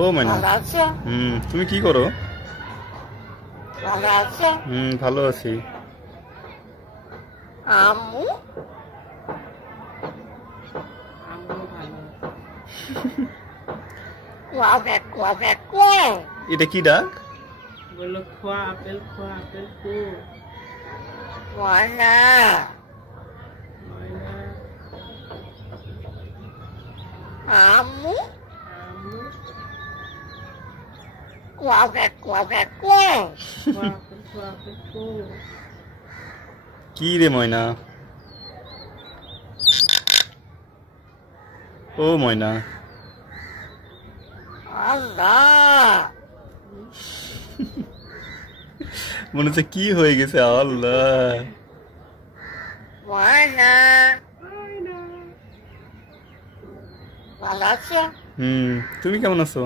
ও ময়না, ভালো আছো? তুমি কি করো? ভালো আছো? ভালো আছি। আম্মু ভালো কুয়া কুয়া। এটা কি ডাক? বললো খোয়া আপেল কো ময়না ময়না আম্মু আমু কুয়া কুয়া খোয়া আপেল কো। কি রে ময়না? ও ময়না, আল্লাহ মনে হচ্ছে কি হয়ে গেছে। আল্লাহ, ময়না ভালো আছো? তুমি কেমন আছো?